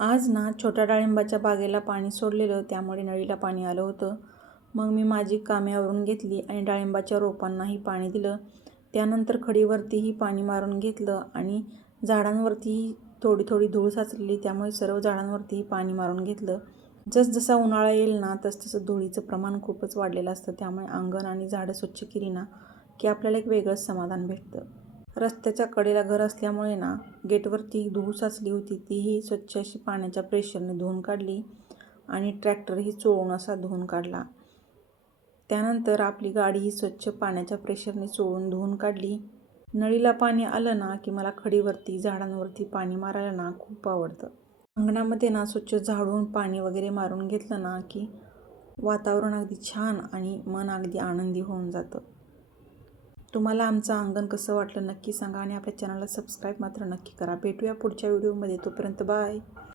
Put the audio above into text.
आज ना छोट्या डाळिंबाच्या बागेला पाणी सोडलेलं, त्यामुळे नळीला पाणी आलं होतं. मग मी माझी कामे आवरून घेतली आणि डाळिंबाच्या रोपांनाही पाणी दिलं. त्यानंतर खडीवरतीही पाणी मारून घेतलं आणि झाडांवरतीही थोडी थोडी धूळ साचलेली, त्यामुळे सर्व झाडांवरतीही पाणी मारून घेतलं. जसजसा उन्हाळा येईल ना तसं धुळीचं प्रमाण खूपच वाढलेलं असतं, त्यामुळे अंगण आणि झाडं स्वच्छ केली ना की आपल्याला एक वेगळंच समाधान भेटतं. रस्त्याच्या कडेला घर असल्यामुळे ना गेटवरती धूळ साचली होती, तीही स्वच्छ अशी पाण्याच्या प्रेशरने धुवून काढली आणि ट्रॅक्टरही चोळून असा धुवून काढला. त्यानंतर आपली गाडीही स्वच्छ पाण्याच्या प्रेशरने चोळून धुवून काढली. नळीला पाणी आलं ना की मला खडीवरती झाडांवरती पाणी मारायला ना खूप आवडतं. अंगणामध्ये ना स्वच्छ झाडून पाणी वगैरे मारून घेतलं ना की वातावरण अगदी छान आणि मन अगदी आनंदी होऊन जातं. तुम्हाला आमचं अंगण कसं वाटलं नक्की सांगा आणि आपल्या चॅनलला सबस्क्राईब मात्र नक्की करा. भेटूया पुढच्या व्हिडिओमध्ये. तोपर्यंत बाय.